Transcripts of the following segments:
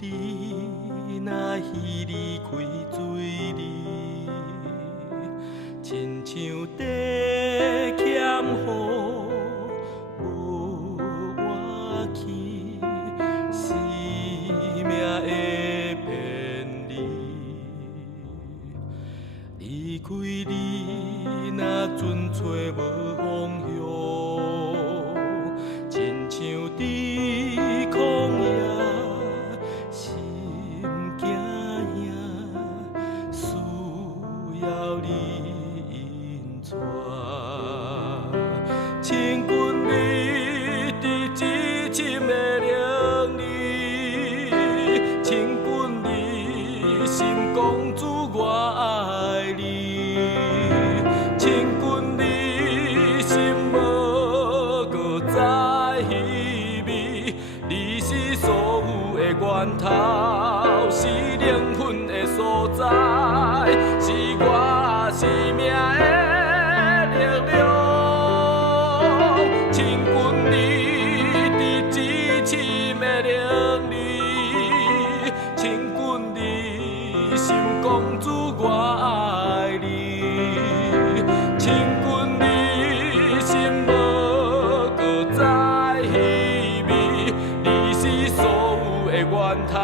你，若稀离开水里，亲像地欠雨无我去，生命的便利。离开你，若船找无方向，亲像伫旷野。 要你引带，亲眷你伫至深的灵里，亲眷你心公主我爱你，亲眷你心无搁再稀微，你是所有的源头，是灵魂的所在。 是我生命的力量，亲眷你伫至深的灵里，亲眷你心公主我爱你，亲眷你心无搁再稀微，你是所有的源头，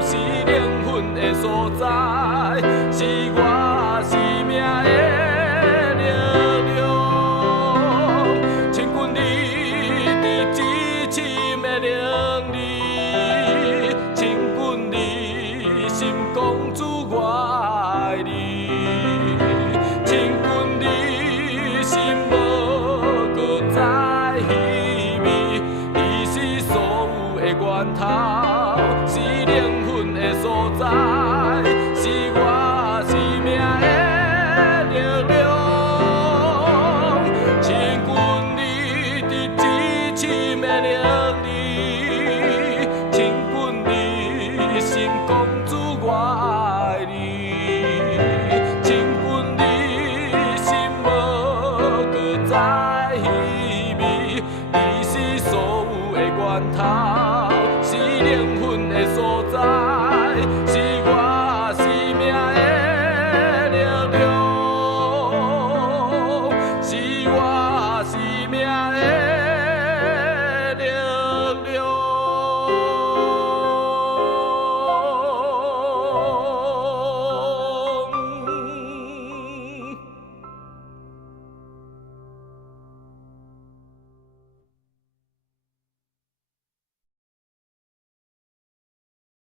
是灵魂的所在。 是我生命的力量，亲眷你伫至深的灵里，亲眷你心公主我爱你，亲眷你心无搁再稀微，你是所有的源头，是灵魂的所在。 是我生命的力量，亲眷你伫至深的灵里，亲眷你心公主我爱你，亲眷你心无搁再稀微，你是所有的源头，是灵魂的所在。